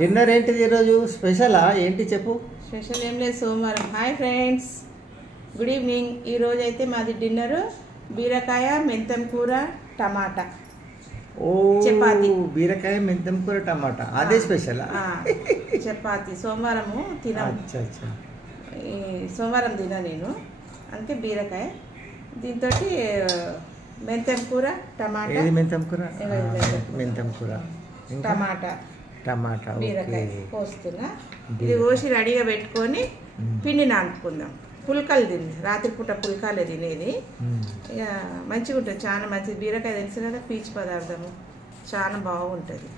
Dinner ఏంటిది ఈరోజు స్పెషలా ఏంటి చెప్పు. స్పెషల్ ఏం లేదు, సోమవారం. Hi friends, good evening. ఈరోజు అయితే మాది డిన్నర్ బీరకాయ మెంతం కూర టమాటా. ఓ చపాతి. బీరకాయ మెంతం కూర టమాటా, అదే స్పెషల్. చపాతి సోమవారము తిన, సోమవారం తిన నేను, అందుకే బీరకాయ. దీంతో మెంతం కూర టమాటా. మెంతం కూర, మెంతం కూర టమాటా టమాటా బీరకాయ కోస్తున్నా. ఇది కోసి రెడీగా పెట్టుకొని పిండి నానుకుందాం. పుల్కలు తిని రాత్రిపూట పుల్కాలే తినేది. ఇక మంచిగా ఉంటుంది, చాలా మంచిది. బీరకాయ తెలుసు కదా, పీచు పదార్థము, చాలా బాగుంటుంది.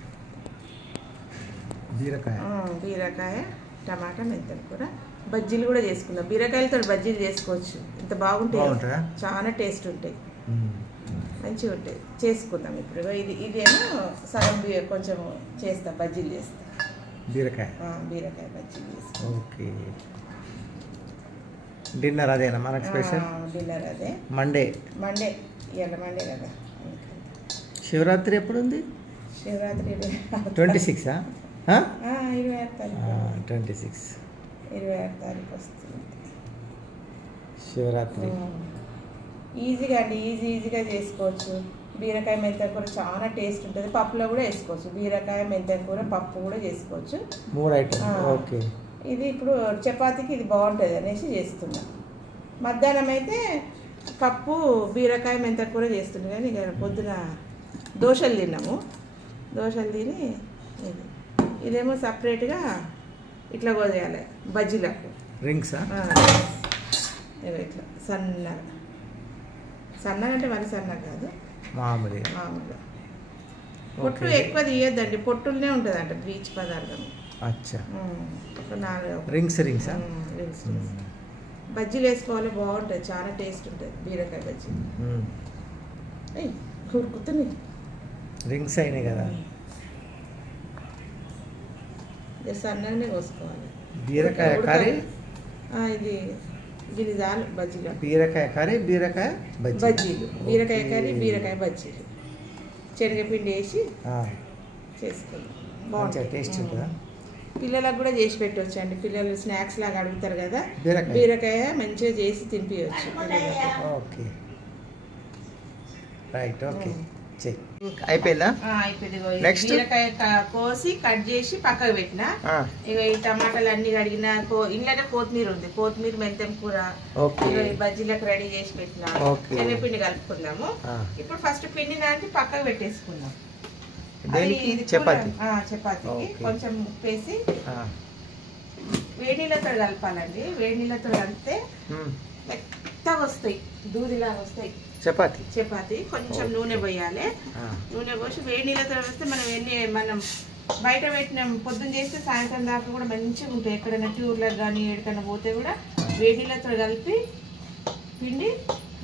బీరకాయ టమాటా మెంతం కూర. బజ్జీలు కూడా చేసుకుందాం. బీరకాయలతో బజ్జీలు చేసుకోవచ్చు, ఇంత బాగుంటాయి, చాలా టేస్ట్ ఉంటాయి, మంచిగా ఉంటాయి. చేసుకుందాం ఇప్పుడు. ఇదేమో సగం కొంచెం చేస్తా, బజ్జీలు చేస్తా. బీరకాయ బజ్జీలు చేస్తా. ఓకే, డిన్నర్ అదేనా మనకు స్పెషల్? డిన్నర్ అదే. మండే ఇవాళ మండే కదా. శివరాత్రి ఎప్పుడు ఉంది? శివరాత్రి 26. 26 తారీఖు. 26 26 తారీఖు వస్తుంది శివరాత్రి. ఈజీగా అండి, ఈజీగా చేసుకోవచ్చు. బీరకాయ మెంతం కూర చాలా టేస్ట్ ఉంటుంది. పప్పులో కూడా వేసుకోవచ్చు. బీరకాయ మెంతం కూర పప్పు కూడా చేసుకోవచ్చు. 3 ఐటమ్. ఓకే, ఇది ఇప్పుడు చపాతీకి ఇది బాగుంటుంది అనేసి చేస్తున్నా. మధ్యాహ్నం అయితే పప్పు బీరకాయ మెంతం కూర చేస్తుంది. కానీ ఇక పొద్దున దోశలు తిన్నాము. దోశలు తిని ఇదేమో సపరేట్గా ఇట్లా కోసేయాలి బజ్జీలకు. రింగ్సా? ఇట్లా సన్నగా అంటే మరి సన్నగా కాదు, మామూలుగా. పొట్టు ఎక్కువ తీయద్దండి, పొట్టులనే ఉంటుంది అంట పీచు పదార్థం. ఒక 4 రింగ్స్. బజ్జీలు వేసుకోవాలి, బాగుంటుంది, చాలా టేస్ట్ ఉంటుంది బీరకాయ బజ్జీ. కురుకుతుంది. రింగ్స్ అయినాయి కదా, సన్నగానే కోసుకోవాలి. బీరకాయ కర్రీ ఇది చాలు బజ్జీలు. బీరకాయ కర్రీ, బీరకాయ బజ్జీలు, బీరకాయ కర్రీ, బీరకాయ బజ్జీలు. శనగపిండి వేసి చేసుకుందాం, బాగుంటుంది, టేస్ట్ ఉంటుందా? పిల్లలకు కూడా చేసి పెట్టవచ్చు అండి. పిల్లలు స్నాక్స్ లాగా అడుగుతారు కదా, బీరకాయ మంచిగా చేసి తినిపించవచ్చు. Okay, right. ఓకే, అయిపోయిందా? అయిపోయింది. బీరకాయ కోసి కట్ చేసి పక్కకు పెట్టిన. ఇక ఈ టమాటాలు అన్ని కడిగిన. ఇంట్లోనే కొత్తిమీర ఉంది, కొత్తిమీర మెంతం కూర బజ్జీలకు రెడీ చేసి పెట్టిన. శనగపిండి కలుపుకుందాము. ఇప్పుడు ఫస్ట్ పిండి నాటి పక్కకు పెట్టేసుకుందాం. చపాతీకి కొంచెం ఉప్పు వేసి వేడి నీళ్ళతో కలపాలండి. వేడి నీళ్ళతో కలిపితే మెత్తగా వస్తాయి, దూదిలాగా వస్తాయి చపాతీ. కొంచెం నూనె పోయాలి. నూనె పోసి వేడి నీళ్ళతో వేస్తే మనం బయట పెట్టిన పొద్దున్న చేస్తే సాయంత్రం దాకా కూడా మంచిగా ఉంటాయి. ఎక్కడైనా టూర్లకు కానీ ఎక్కడికైనా పోతే కూడా వేడి నీళ్ళతో కలిపి పిండి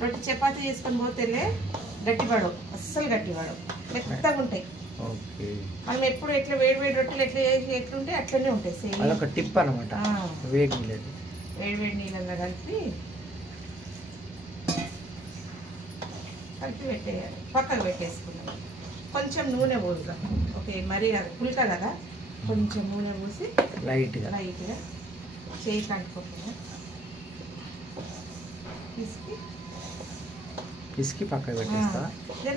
రొట్టె చపాతీ చేసుకొని పోతేలే గట్టిపడవు, అస్సలు గట్టిపడవు, మెత్తగా ఉంటాయి. మనం ఎప్పుడు ఎట్లా వేడి రొట్టెలు ఎట్లా చేసి ఎట్లుంటే అట్లనే ఉంటాయి. సేమ్ అదొక టిప్ అన్నమాట. వేడి నీళ్ళల్లో కలిపి పెట్టేయాలి, పక్కకు పెట్టేసుకున్నాం. కొంచెం నూనె పోసాం. ఓకే, మరీ పుల్క కదా, కొంచెం నూనె పోసి లైట్గా చేయి కంటుకోకుండా పిసికి పక్కకు పెట్టేస్తా.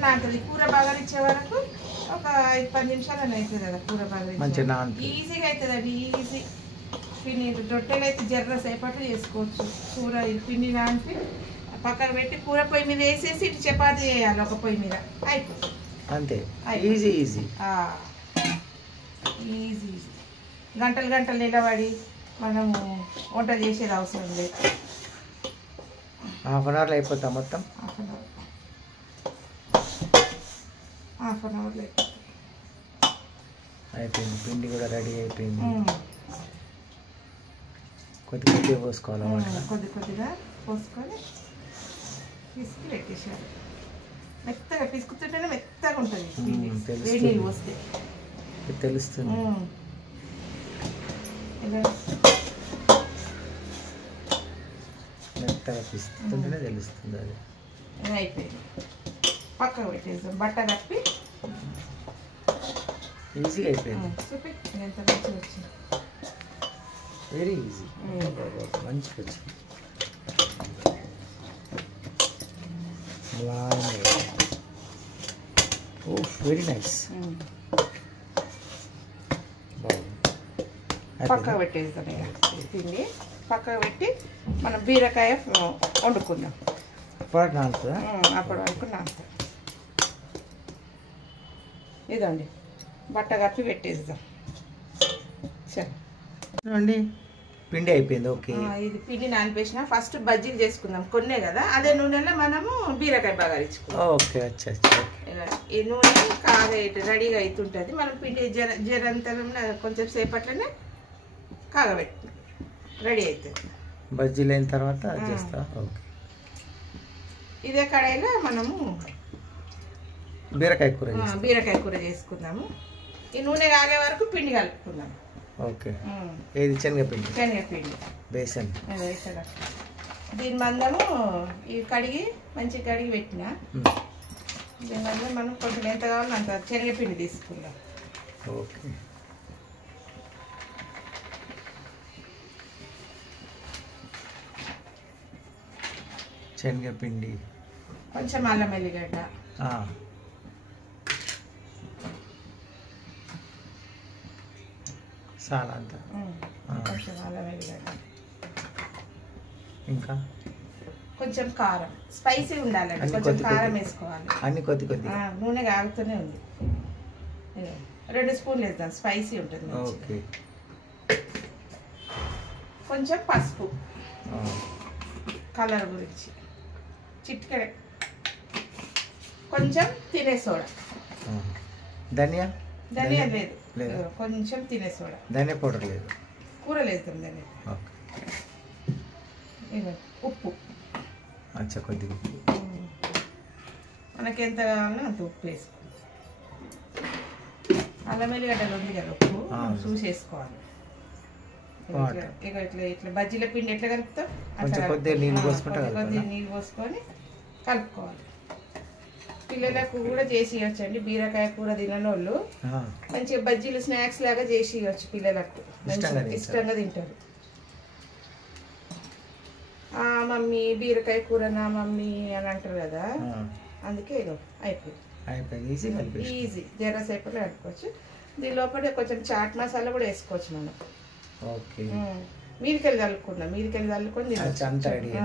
నాకు కూర బాగా ఇచ్చే వరకు ఒక 5-10 నిమిషాలు అని అవుతుంది కదా. కూర బాగా ఈజీగా అవుతుంది అండి, ఈజీ. పిండి రొట్టెలు అయితే జర్ర సేపట్లు చేసుకోవచ్చు. కూర పిండి నానిపి పక్కన పెట్టి కూర పొయ్యి మీద వేసేసి ఇటు చపాతీ చేయాలి ఒక పొయ్యి మీద, అయిపోతుంది అంతే. ఈజీ గంటలు నిలబడి మనము వంట చేసేది అవసరం లేదు. హాఫ్ అన్ అవర్లో అయిపోతా మొత్తం. హాఫ్ అన్ అవర్లో అయిపోయింది. పిండి కూడా రెడీ అయిపోయింది. కొద్దిగా పోసుకోవాలి, కొద్దిగా పోసుకొని పిసికి పెట్టేసారు. మెత్తగా పిసుకుతుంటేనే మెత్తగా ఉంటుంది. వేడి నీళ్ళు పోస్తే తెలుస్తుంది. మెత్తగా పిసుకుతుంటేనే తెలుస్తుంది. అది అయిపోయింది. పక్కకు పెట్టేసాం, బట్ట కప్పి ఈజీగా అయిపోయింది. ఎంత మంచిగా వచ్చింది, వెరీ ఈజీ, మంచిగా వచ్చింది. Very nice. పక్కకు పెట్టేస్తాం. ఇక పిండి పక్కకు పెట్టి మనం బీరకాయ వండుకుందాం. అప్పుడు వరకు నానుతుంది. ఇదండి బట్ట కప్పి పెట్టేద్దాం. అండి పిండి అయిపోయింది. ఓకే, ఇది పిండి నానిపేసిన. ఫస్ట్ బజ్జీలు చేసుకుందాం, కొన్నే కదా. అదే నూనెలో మనము బీరకాయ బగారించుకుందాం. ఓకే, అచ్చా. ఈ నూనె కాగా రెడీగా అవుతుంటుంది. మనం పిండి జరంతరంలో కొంచెం సేపట్లోనే కాగబెట్టి రెడీ అవుతుంది. బజ్జీలు అయిన తర్వాత చేస్తా. ఓకే, ఇదే కడాయిలో మనము బీరకాయ కూర చేసుకుందాము. ఈ నూనె కాగే వరకు పిండి కలుపుకుందాం. ఓకే, ఏది? శనగపిండి. బేసన్. దీని మందము ఇవి కడిగి మంచిగా కడిగి పెట్టిన. దీని మందం మనం కొంచెం ఎంత కావాలో అంత శనగపిండి తీసుకుందాం. ఓకే, శనగపిండి, కొంచెం అల్లం ఎల్లిగడ్డ, చాలా అంత, కొంచెం అల్లం ఎల్లిగడ్డ, ఇంకా కొంచెం కారం. స్పైసీ ఉండాలండి, కొంచెం కారం వేసుకోవాలి. అన్ని కొద్ది కొద్ది. నూనె కాగుతూనే ఉంది. 2 స్పూన్లు వేద్దాం, స్పైసీ ఉంటుంది. ఓకే, కొంచెం పసుపు కలర్ గురించి, చిటికెడ. కొంచెం తినే సోడా. ధనియా లేదు, కొంచెం తినే సోడా. ధనియా పౌడర్ లేదు, కూరలు వేస్తాం ధనియా. ఉప్పు, అచ్చా, కొద్దిగా మనకి ఎంత కావాలో అంత ఉప్పు వేసుకో. అల్లం ఎల్లిగడ్డలు ఉంది కదా, ఉప్పు చూసేసుకోవాలి. ఇట్లా బజ్జీల పిండి ఎట్లా కలుపుతాం అట్లా కొద్దిగా నీళ్ళు పోసుకొని కలుపుకోవాలి. పిల్లలకు కూడా చేసి ఇవ్వచ్చండి. బీరకాయ కూర తినని వాళ్ళు మంచిగా బజ్జీలు స్నాక్స్ లాగా చేసి ఇవ్వచ్చు. పిల్లలకు ఇష్టంగా తింటారు. మమ్మీ బీరకాయ కూర నా మమ్మీ అని అంటారు కదా, అందుకే అయిపోయింది. ఈజీ, జరసేపట్లో కలుపుకోవచ్చు. దీని లోపల కొంచెం చాట్ మసాలా కూడా వేసుకోవచ్చు మనం. మీరికెళ్ళి చల్లుకుందాం, చల్లుకొని అంత ఐడియా.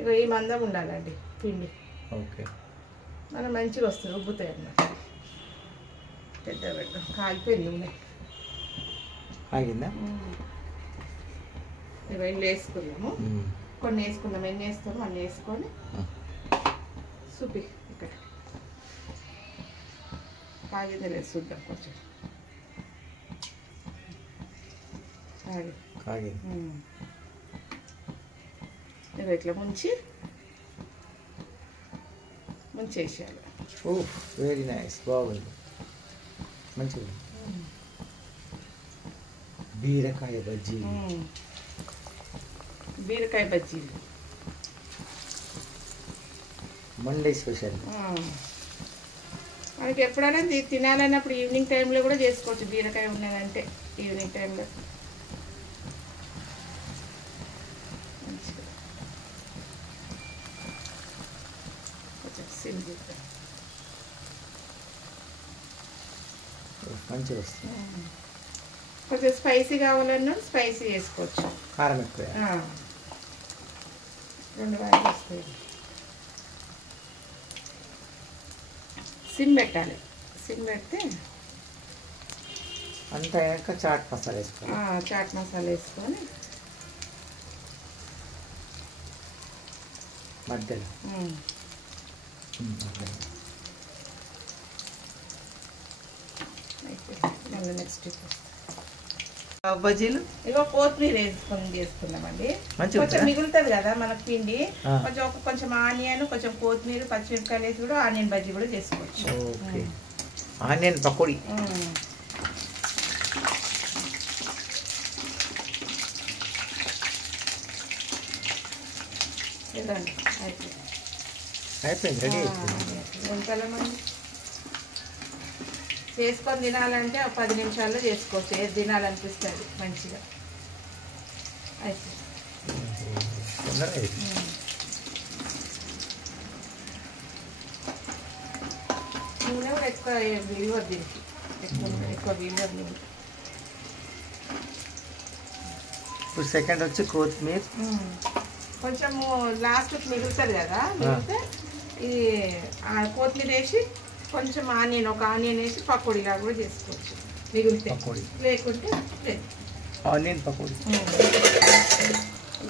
ఇక ఈ మందం ఉండాలండి పిండి. ఓకే, మనం మంచిగా వస్తుంది, ఉబ్బుతాయి అన్నమాట. పెద్ద కాగిపోయింది నూనె. ఆగిందా? ఇక ఇల్లు వేసుకుందాము. కొన్ని వేసుకుందాం, ఎన్ని వేస్తాము అన్నీ వేసుకొని చూపి. ఇక్కడ కాగింది లేదు చూద్దాం. కొంచెం ఇట్లా ముంచేసేయాలి. వెరీ నైస్, బాగుంది, మంచిగా. బీరకాయ బజ్జీలు మండే స్పెషల్. మనకి ఎప్పుడైనా తినాలన్నప్పుడు ఈవినింగ్ టైంలో కూడా చేసుకోవచ్చు. బీరకాయ ఉన్నదంటే ఈవినింగ్ టైంలో మంచిగా వస్తుంది. కొంచెం స్పైసీ కావాలన్నా స్పైసీ చేసుకోవచ్చు. కారం ఎక్కువ 2 వాయిలు వస్తాయి. సిమ్ పెట్టాలి. సిమ్ పెడితే అంతా అయ్యాక చాట్ మసాలా వేసుకోవాలి. చాట్ మసాలా వేసుకొని మధ్యలో నెక్స్ట్ బజ్జీలు ఇగో కొత్తిమీర వేసుకొని చేసుకుందామండి. కొంచెం మిగులుతుంది కదా మనకు పిండి, కొంచెం ఆనియన్, కొంచెం కొత్తిమీర, పచ్చిమిరపకాయలు వేసి కూడా ఆనియన్ బజ్జీ కూడా చేసుకోవచ్చు. ఆనియన్ పకోడీ. ఇదండి అయిపోయింది, రెడీ అయిపోయింది. చేసుకొని తినాలంటే 10 నిమిషాల్లో చేసుకోవచ్చు. ఏది తినాలనిపిస్తుంది మంచిగా అయితే. నూనె కూడా ఎక్కువ విలువ దీనికి, ఎక్కువ విలువ నూనె. ఇప్పుడు సెకండ్ వచ్చి కొత్తిమీర. కొంచెము లాస్ట్కి మిగులుతుంది కదా, మిగిలితే ఈ కొత్తిమీర వేసి కొంచెం ఆనియన్, ఒక ఆనియన్ వేసి పకోడీలా కూడా చేసుకోవచ్చు మిగిలితే. లేకుంటే లేదు. ఆనియన్ పకోడీ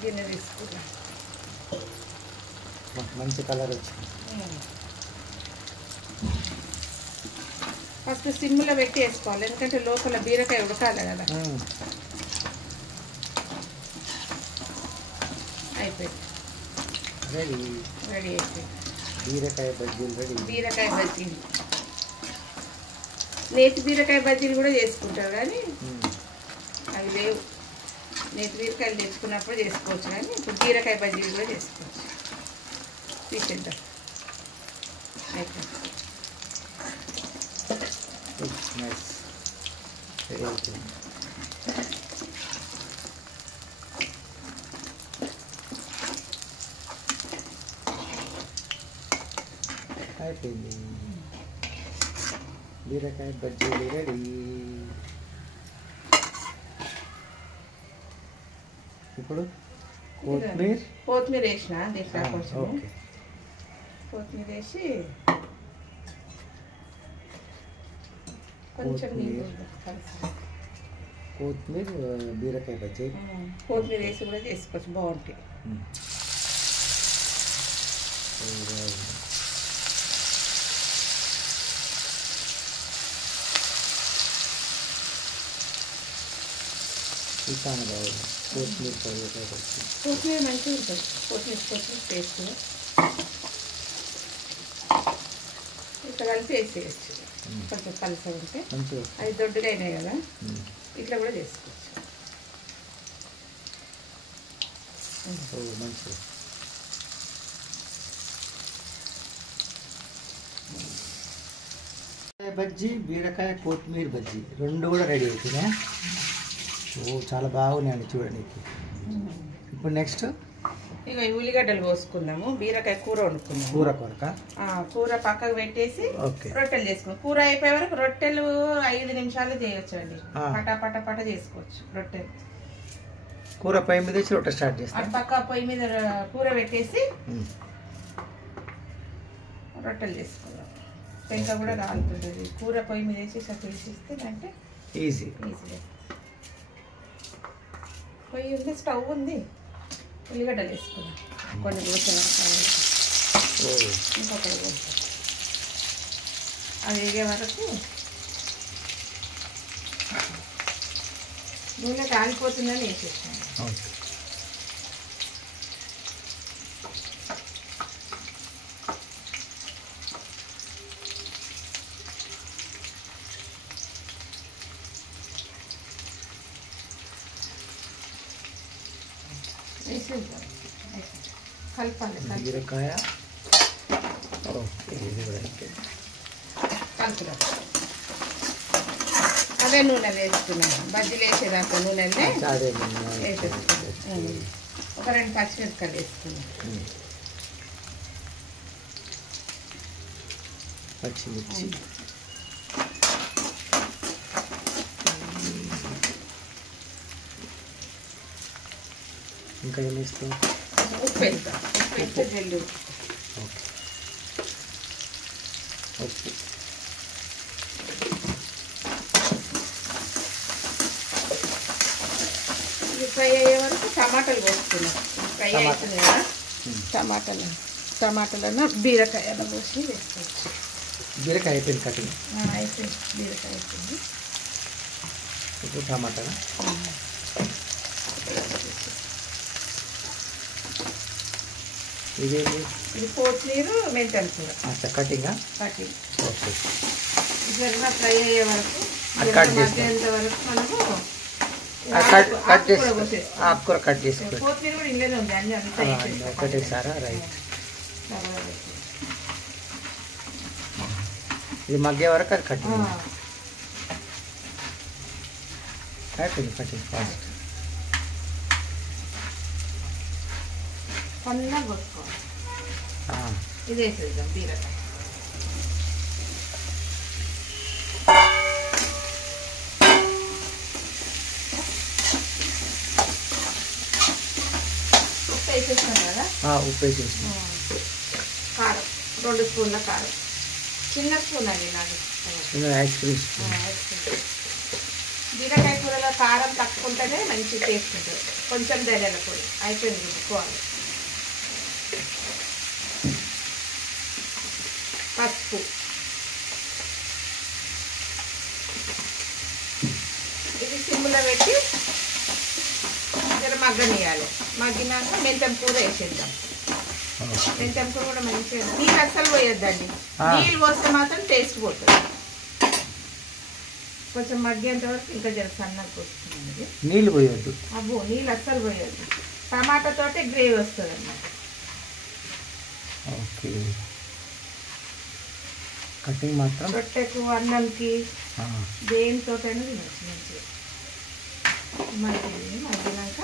గిన్నె తీసుకుందాం. మంచి కలర్ వచ్చింది. ఫస్ట్ సిమ్లో పెట్టి వేసుకోవాలి, ఎందుకంటే లోపల బీరకాయ ఉడకాలి కదా. అయిపోయింది, రెడీ అయిపోయింది. బీరకాయ బజ్జీలు రెడీ. బీరకాయ బజ్జీలు, నేతి బీరకాయ బజ్జీలు కూడా చేసుకుంటారు కానీ అవి లేవు. నేతి బీరకాయలు తెచ్చుకున్నప్పుడు చేసుకోవచ్చు, కానీ ఇప్పుడు బీరకాయ బజ్జీలు కూడా చేసుకోవచ్చు. తీసేద్దాం. అయిపోయింది. అయిపోయింది, బీరకాయ బజ్జీలు రెడీ. ఇప్పుడు కొత్తిమీర వేసిన దీంట్లో కొంచెం కొత్తిమీర వేసి కొంచెం కొత్తిమీర బీరకాయ బజ్జీ. కొత్తిమీర వేసి కూడా చేసుకోవచ్చు, బాగుంటాయి. కొత్తిమీర మంచిగా ఉంటుంది. కొత్తిమీర టేస్ట్ ఇట్లా కలిపి వేసేయచ్చు. కొంచెం పలుసగా ఉంటే అది దొడ్డుగా అయినాయి కదా, ఇట్లా కూడా చేసుకోవచ్చు. బజ్జీ, బీరకాయ కొత్తిమీర బజ్జీ రెండు కూడా రెడీ అవుతున్నాయి. చాలా బాగున్నాయండి చూడడానికి. ఇప్పుడు నెక్స్ట్ ఇక ఉల్లిగడ్డలు కోసుకుందాము. బీరకాయ కూర వండుకుందాము. కూర పక్కకు పెట్టేసి రొట్టెలు చేసుకుందాం. కూర అయిపోయే వరకు రొట్టెలు 5 నిమిషాలు చేయొచ్చు అండి. పట చేసుకోవచ్చు రొట్టెలు. కూర పొయ్యి మీద వేసి రొట్టె స్టార్ట్ చేస్తాం. అటు పక్క పొయ్యి మీద కూర పెట్టేసి రొట్టెలు చేసుకుందాం. పెంక కూడా కాలుతుంటుంది. కూర పొయ్యి మీద వేసి వేసిస్తే అంటే ఈజీగా పొయ్యి ఉంది, స్టవ్ ఉంది. ఉల్లిగడ్డలు వేసుకున్నాం. కొన్ని కోసాను, ఇంకొకటి కోసాను. అది వేగే వరకు నూనె కాలిపోతుందని వేసేసాను. కలపాలి. బీరకాయ కలుపుదాం. అదే నూనె వేసుకున్నాను. బజ్జీలు వేసేదాకా నూనె వేసేసుకున్నాను. ఒక 2 పచ్చిమిరపకాయలు వేసుకున్నాను. పచ్చిమిర్చి, ఇంకా ఏమి ఇస్తాం? ఉప్పు వేస్తాం. ఉప్పు వేస్తే జల్లు. ఉప్పు ఇది ఫ్రై అయ్యే వరకు టమాటాలు పోసుకున్నాం. ఫ్రై అవుతుంది కదా, టమాటాలన్నా బీరకాయ పోసి వేసుకోవచ్చు. బీరకాయ అయిపోయింది కటింగ్. అయిపోయింది, బీరకాయ అయిపోయింది. ఇప్పుడు టమాటా. ఇదేంటి? ఇది కొత్తిమీర మెంతలు కూర. కటింగ్. ఓకే. ఇట్లా ఫ్రై అయ్యే వరకు మధ్యంత వరకు మనము ఆకుకూర కట్ చేసుకోండి. కొత్తిమీర కూడా ఇల్లేనే ఉంది అన్ని ఒకటేసారా? రైట్. ఇది మగ్గే వరకు అది కట్. అయిపోయింది కటింగ్ ఫాస్ట్. సన్నగా కోసుకోవాలి. ఇది వేసేద్దాం బీరకాయ. ఉప్పు వేసేస్తాం కదా. ఉప్పు వేసేస్తాం. కారం 2 స్పూన్ల కారం, చిన్న స్పూన్ అండి నాకు. Ice cream spoon. బీరకాయ కూరలో కారం తక్కువ ఉంటేనే మంచి టేస్ట్ ఉంటుంది. కొంచెం ధనియాల పొడి అయిపోయింది రుబ్బుకోవాలి. పసుపు, ఇది సిమ్లో పెట్టి జర మగ్గనియాలి. మగ్గినాక మెంతం కూర వేసేద్దాం. మెంతం కూర కూడా మంచిగా, నీళ్ళు అస్సలు పోయొద్దండి. నీళ్ళు పోస్తే మాత్రం టేస్ట్ పోతుంది. కొంచెం మగ్గేంత వరకు ఇంకా జర సన్నగా పోస్తుంది. నీళ్ళు పోయొద్దు. అబ్బో నీళ్ళు అస్సలు పోయొద్దు. టమాటాతోటే గ్రేవీ వస్తుంది అన్నమాట. ఓకే. కటింగ్ మాత్రం రొట్టెకు, అన్నంకి, దేనితోటైనా తినచ్చు మంచిగా. మగ్గినాక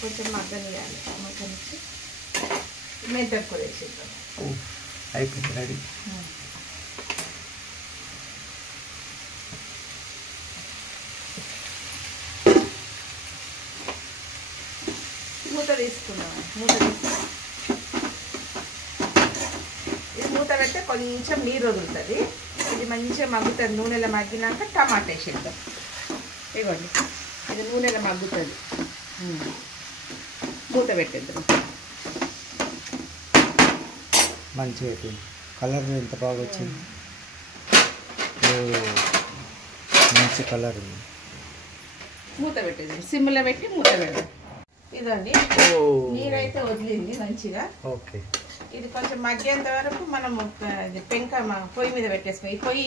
కొంచెం మగ్గనియాలి. మగ్గనిచ్చి మెంతం కూర వేసేద్దాం. అయిపోయింది, రెడీ. మూత తీసుకుందాం. ఇది మూత పెడితే కొంచెం నీరు వదులుతుంది. ఇది మంచిగా మగ్గుతుంది. నూనెలో మగ్గినాక టమాటా వేసేద్దాం. ఇవ్వండి, ఇది నూనెలో మగ్గుతుంది. మూత పెట్టేద్దాం. మంచిగా అయిపోయింది. కలర్ ఎంత బాగా వచ్చింది. మంచి కలర్ ఉంది. మూత పెట్టేద్దాం. సిమ్లో పెట్టి మూత పెడదాం. ఇదండి, నీరైతే వదిలింది మంచిగా. ఓకే. ఇది కొంచెం మగ్గేంత వరకు మనము పెంక పొయ్యి మీద పెట్టేసుకో. ఈ పొయ్యి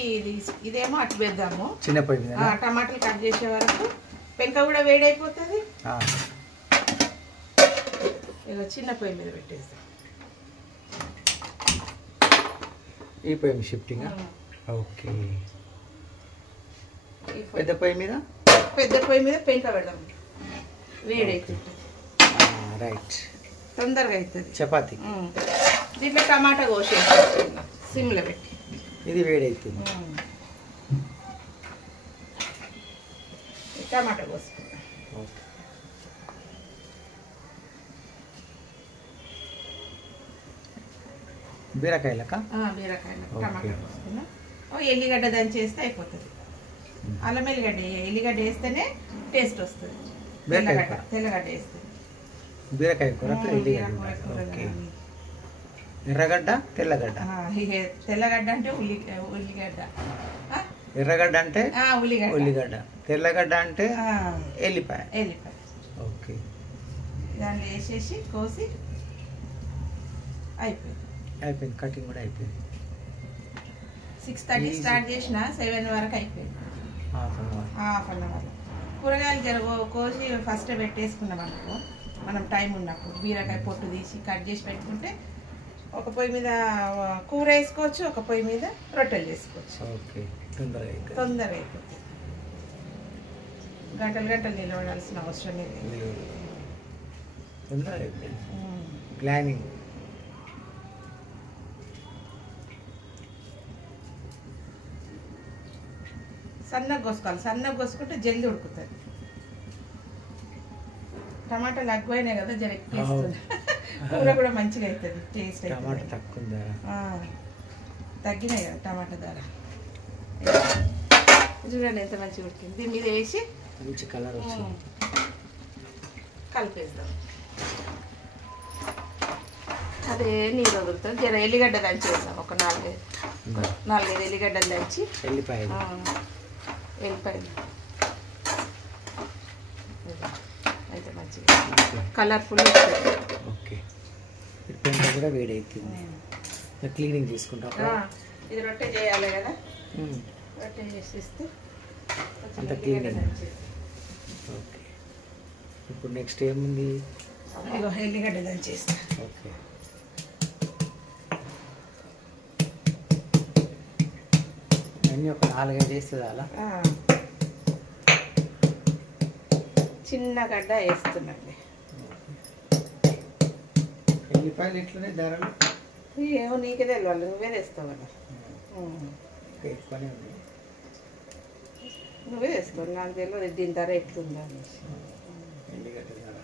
ఇదేమో అటు వేద్దాము, చిన్న పొయ్యి మీద. టమాటాలు కట్ చేసే వరకు పెంక కూడా వేడైపోతుంది. ఇలా చిన్న పొయ్యి మీద పెట్టేస్తాం. ఈ పొయ్యి మీద షిఫ్టింగ్. ఓకే. పెద్ద పొయ్యి మీద పెంక పెడదాం. వేడైతుంది. రైట్. తొందరగా అవుతుంది. చపాతి. దీంట్లో టమాటా కోసేసి సిమ్లో పెట్టి. ఇది వేడైతుంది. టమాటా కోసుకుందాం. ఓకే. బీరకాయలక టమాటా కోసుకున్నాం. ఎల్లిగడ్డ దంచేస్తే అయిపోతుంది. అల్లం ఎల్లిగడ్డ వేస్తేనే టేస్ట్ వస్తుంది. తెల్లగడ్డ వేస్తే బీరకాయ కూర. ఓకే. ఎర్రగడ్డ, తెల్లగడ్డ. తెల్లగడ్డ అంటే ఉల్లిగడ్డ, ఎర్రగడ్డ అంటే ఉల్లిగడ్డ, తెల్లగడ్డ అంటే ఎల్లిపాయ. ఓకే. దాన్ని వేసేసి కోసి అయిపోయింది. కటింగ్ కూడా అయిపోయింది. 6:30 స్టార్ట్ చేసిన 7 వరకు అయిపోయింది. Half an hour. కూరగాయలు కోసి ఫస్ట్ పెట్టేసుకున్నాం అనుకో, మనం టైం ఉన్నప్పుడు బీరకాయ పొట్టు తీసి కట్ చేసి పెట్టుకుంటే ఒక పొయ్యి మీద కూర వేసుకోవచ్చు, ఒక పొయ్యి మీద రొట్టెలు చేసుకోవచ్చు. ఓకే. తొందరగా అయిపోతుంది. గంటలు నిలబడాల్సిన అవసరం లేదు. ప్లానింగ్. సన్నగా కోసుకోవాలి. సన్నగా కోసుకుంటే జల్దీ ఉడుకుతుంది. టమాటాలు ఎక్కువైనాయి కదా, జర ఎక్కువ కూర కూడా మంచిగా అవుతుంది. టేస్ట్ టమాటా తక్కువ తగ్గినాయి కదా టమాటా ధర. చూడండి ఎంత మంచిగా ఉడికింది. దీని మీద వేసి మంచి కలర్ వచ్చింది. కలిపేద్దాం. అదే నీరు వదులుతుంది. జర ఎల్లిగడ్డ దంచేద్దాం. ఒక 4-5 ఎల్లిగడ్డలు దంచి, ఎల్లిపాయలు అయితే మంచిగా కలర్ఫుల్ వస్తుంది. ఓకే. పెంక కూడా వేడవుతుంది. క్లీనింగ్ చేసుకుంటాం. ఇది రొట్టె చేయాలి కదా, రొట్టె చేసిస్తే అంత క్లీనింగ్. ఓకే. ఇప్పుడు నెక్స్ట్ ఏముంది? ఎల్లిగడ్డ దంచేస్తా. ఓకే. అన్నీ ఒక 4-5 వేస్తుంది అలా. చిన్న గడ్డ వేస్తున్నాండి. ఎల్లిపాయలు ఎట్లున్నాయి ధరలు? ఏమో నీకే తెలియాలి, నువ్వే తెస్తావు కదా. ఎక్కువనే ఉంది. నువ్వే తెస్తావు, నాకు తెలియదు దీని ధర ఎట్లుందా అనేసి. ఎల్లిగడ్డ ధర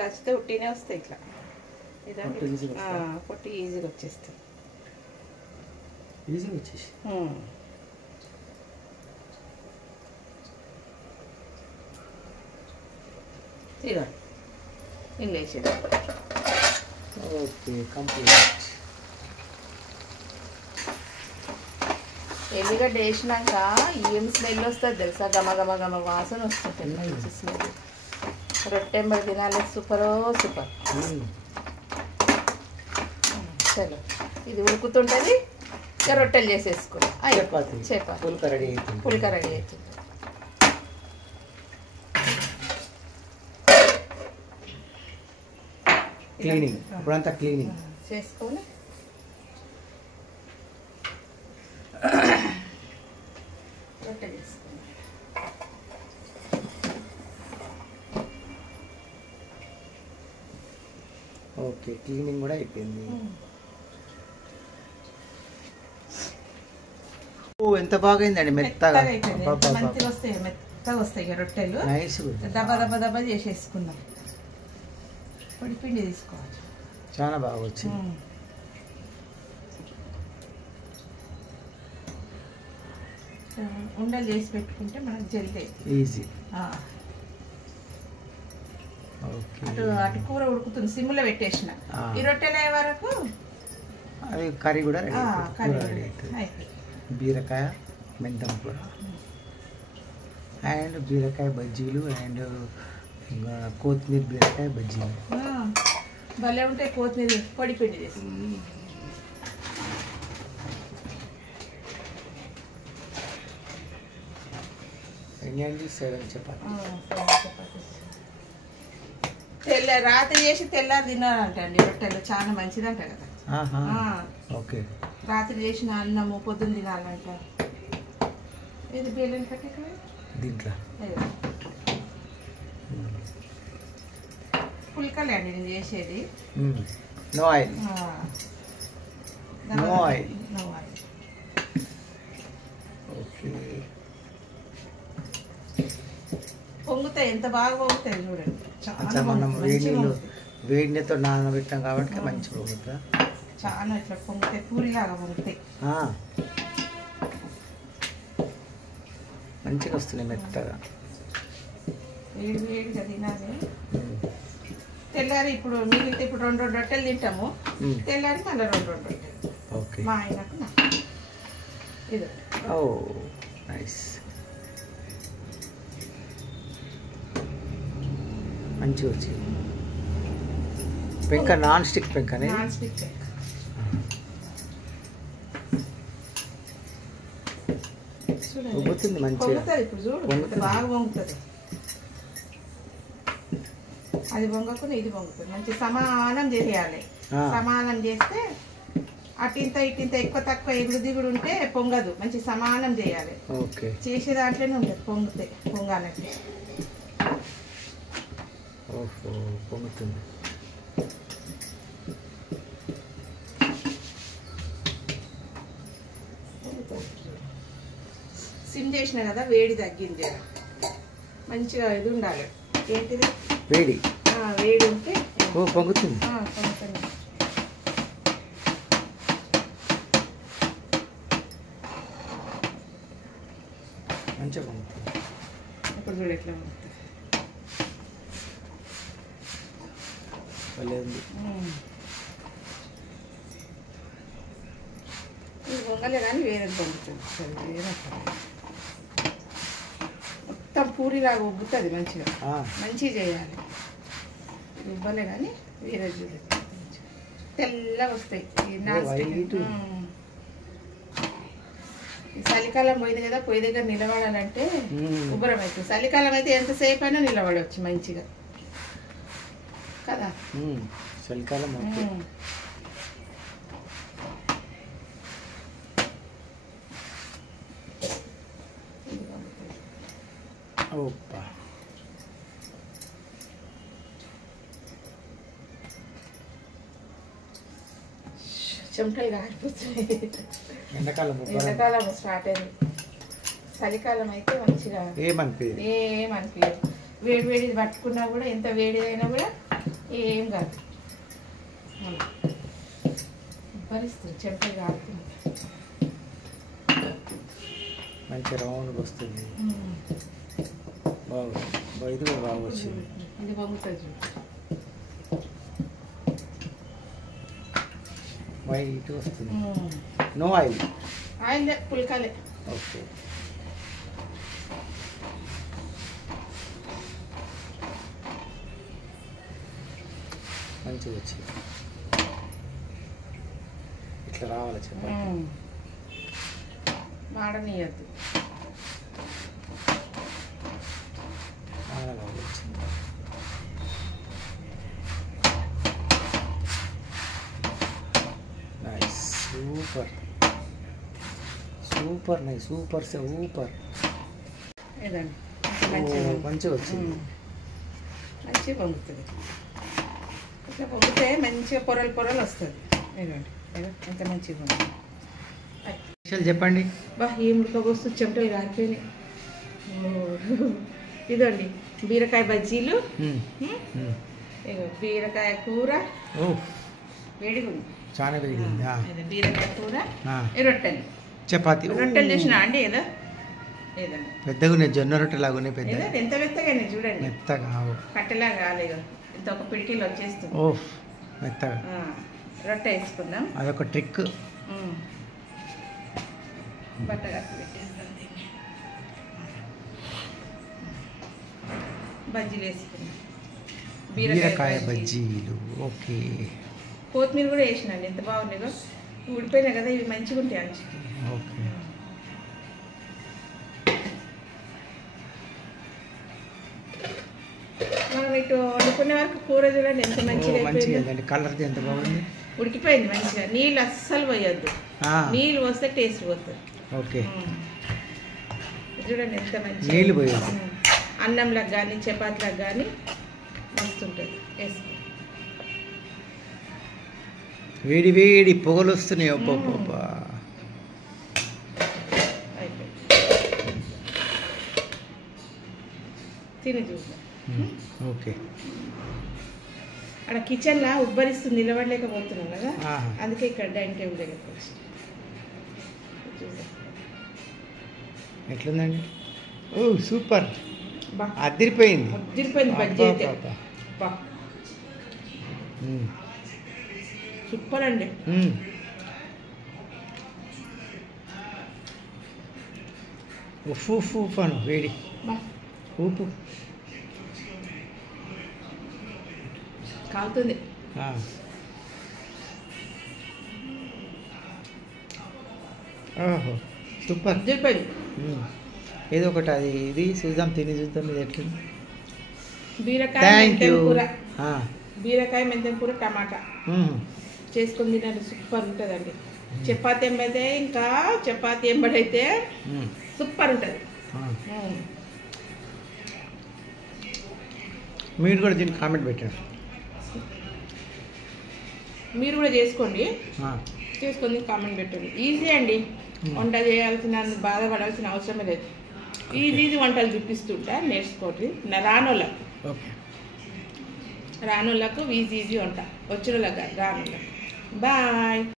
దచ్చితే ఉట్టినే వస్తాయి ఇట్లా. పొట్టి ఈజీగా వచ్చేస్తాయి. ఈజీగా వచ్చేసి తీరండి ఇంగ్లీష్ వేసేది. Okay complete. ఎల్లిగడ్డ వేసినాక ఏం స్మెల్ వస్తుంది తెలుసా? గమ గమ గమ వాసన వస్తుంది. మంచి స్మెల్. రొట్టెంబడి తినాలి. Super super. చలో ఇది ఉడుకుతుంటుంది. ఇక రొట్టెలు చేసేసుకోవాలి. చపాతి పుల్క రెడీ అవుతుంది. పుల్క రెడీ అవుతుంది. క్లీనింగ్ ఇప్పుడంతా క్లీనింగ్ చేసుకొని రొట్టె చేసుకోవాలి. ఓకే క్లీనింగ్ కూడా అయిపోయింది. ఎంత బాగైందండి. మెత్తగా మంచిగా వస్తాయి. మెత్తగా వస్తాయి రొట్టెలు. నైస్. దబ్బా దబ్బా దబ్బా చేసేసుకుందాం. పొడి పిండి తీసుకోవాలి. చాలా బాగా వచ్చింది. ఉండలు చేసి పెట్టుకుంటే మనకు జల్దీ ఈజీ. అటు కూర ఉడుకుతుంది. సిమ్లో పెట్టేసిన. ఈ రొట్టెలు అయ్యే వరకు అది కర్రీ కూడా రెడీ అవుతుంది. బీరకాయ మెంతం కూర అండ్ బీరకాయ బజ్జీలు అండ్ కొత్తిమీర బీరకాయ బజ్జీలు భలే ఉంటాయి. కొత్తిమీర పొడి పిండి చేసి ఎన్ని 7 చపాతీ. రాత్రి చేసి తెల్లారి తినాలంటండి రొట్టెలు. చాలా మంచిదంట కదా. ఓకే. రాత్రి చేసిన అన్నము పొద్దున్న తినాలంట. ఇది బేలని కట్టే దీంట్లో పుల్కలే అండి నేను చేసేది. No oil. No oil. No oil. Okay. పొంగుతాయి. ఎంత బాగా పొంగుతాయి చూడండి. మనం వేడితో నానబెట్టాం కాబట్టి మంచిగా పొంగుతా. చాలా ఇట్లా పొంగుతాయి. పూరిలాగా పొంగుతాయి. మంచిగా వస్తున్నాయి మెత్తగా. వేడి వేడిగా తినాలి. తెల్లారి ఇప్పుడు మిగిలితే ఇప్పుడు 2 రొట్టెలు తింటాము. తెల్లారి మళ్ళీ 2 రొట్టెలు. ఓకే. మా ఆయనకు ఇది. ఓ నైస్. మంచిగా వచ్చింది. పెంక నాన్ స్టిక్ పెంక. నాన్ స్టిక్ పెంక. పొంగుతుంది మంచిగా. ఇప్పుడు చూడు బాగా పొంగుతుంది. అది పొంగకుండా ఇది పొంగుతుంది. మంచి సమానం చేయాలి. సమానం చేస్తే అటింత ఇటింత ఎక్కువ తక్కువ ఎగుడు దిగుడు ఉంటే పొంగదు. మంచి సమానం చేయాలి. ఓకే. చేసే దాంట్లోనే ఉంటుంది పొంగితే పొంగాలంటే. ఓహో పొంగుతుంది. సిమ్ చేసిన కదా వేడి తగ్గింది. మంచిగా ఇది ఉండాలి. ఏంటిది వేడి. వేడి ఉంటే పొంగుతుంది. మంచిగా పొంగుతుంది. ఇప్పుడు చూడు ఎట్లా పొంగుతుంది. ఇది పొంగలే కానీ వేరే పొంగుతుంది. మొత్తం పూరిలాగా ఉబ్బుతుంది. మంచిగా మంచిగా చేయాలి. ఉబ్బలే కానీ వేరే తెల్లగా వస్తాయి. చలికాలం పోయింది కదా, పొయ్యి దగ్గర నిలబడాలంటే ఉబ్బరం అవుతుంది. చలికాలం అయితే ఎంతసేపు అయినా నిలబడవచ్చు మంచిగా కదా. చలికాలం చెమటలు కారిపోతున్నాయి. ఎండాకాలం స్టార్ట్ అయింది. చలికాలం అయితే మంచిగా ఏమనిపించదు. వేడి వేడిది పట్టుకున్నా కూడా ఎంత వేడిదైనా కూడా ఏం కాదు. భరిస్తుంది, చెమటలు కారుతుంది. మంచి రౌండ్ వస్తుంది. ఇది కూడా బాగా వచ్చింది. ఇది బాగుంటుంది. వైట్ వస్తుంది. No oil. ఆయిల్ పుల్కాలే. ఓకే. మంచిగా వచ్చింది. ఇట్లా రావాలి చెప్పండి. మాడనీయద్దు. వచ్చింది. Nice, super super nice, super super. మంచిగా వచ్చింది. మంచిగా పొంగుతుంది. ఇట్లా పొంగితే మంచిగా పొరలు పొరలు వస్తుంది. ఎంత మంచిగా ఉంది. చెప్పండి. ఏం ఉడకబోస్తూ చెమటలు కారిపోయినాయి. ఇదండి బీరకాయ బజ్జీలు, బీరకాయ కూర. వేడిగా ఉంది, చాలా వేడిగా ఉంది. బీరకాయ కూర, రొట్టెలు, చపాతి. రొట్టెలు చేసినా అండి. ఏదో పెద్దగా ఉన్నాయి, జొన్న రొట్టె లాగా ఉన్నాయి. పెద్ద ఎంత మెత్తగా చూడండి. మెత్తగా కట్టెలా కాలేదు. ఇంత ఒక పిడికిలో వచ్చేస్తుంది. మెత్తగా. రొట్టె వేసుకుందాం. అదొక ట్రిక్. బట్టగా పెట్టేస్తాం. బజ్జీలు వేసుకుందాం. బీరకాయ బజ్జీలు. ఓకే. కొత్తిమీర కూడా వేసినండి. ఎంత బాగున్నాయో. ఊడిపోయినాయి కదా, ఇవి మంచిగా ఉంటాయి అంచి. ఓకే. మనం ఇటు వండుకునే వరకు కూర చూడండి ఎంత మంచిగా అయిపోయింది. కలర్ ఎంత బాగుంది. ఉడికిపోయింది మంచిగా. నీళ్ళు అస్సలు పోయొద్దు. నీళ్ళు పోస్తే టేస్ట్ పోతుంది. ఓకే. చూడండి ఎంత మంచిగా. నీళ్ళు పోయొద్దు. అన్నంలకు కానీ చపాతీలకు కానీ మస్తుంటుంది. వేసుకో. వేడి వేడి పొగలు వస్తున్నాయి. అబ్బా. తిని చూద్దాం. ఓకే. అక్కడ కిచెన్లో ఉబ్బరిస్తుంది, నిలబడలేకపోతున్నాం కదా, అందుకే ఇక్కడ డైనింగ్ టేబుల్ దగ్గరకు వచ్చి ఎట్లుందండి? సూపర్. అదిరిపోయింది. బజ్జీ అయితే సూపర్ అండి. ఉప్పు అను వేడి ఉప్పు కాలుతుంది. ఓహో సూపర్. ఏదో ఒకటి అది ఇది చూద్దాం, తిని చూద్దాం. ఇది ఎట్లుంది? బీరకాయ మెంతం కూర టమాటా చేసుకొని తినండి. సూపర్ ఉంటుందండి. చపాతీ ఎంబైతే ఇంకా చపాతీ ఎంబడైతే సూపర్ ఉంటుంది. మీరు కూడా దీనికి కామెంట్ పెట్టండి. మీరు కూడా చేసుకొని కామెంట్ పెట్టండి. ఈజీ అండి. వంట చేయాల్సిన బాధపడాల్సిన అవసరమే లేదు. ఈజీ వంటలు చూపిస్తుంటా, నేర్చుకోండి. రానోళ్ళకు ఈజీ వంట, వచ్చిన వాళ్ళకి రానోళ్ళకు. బాయ్.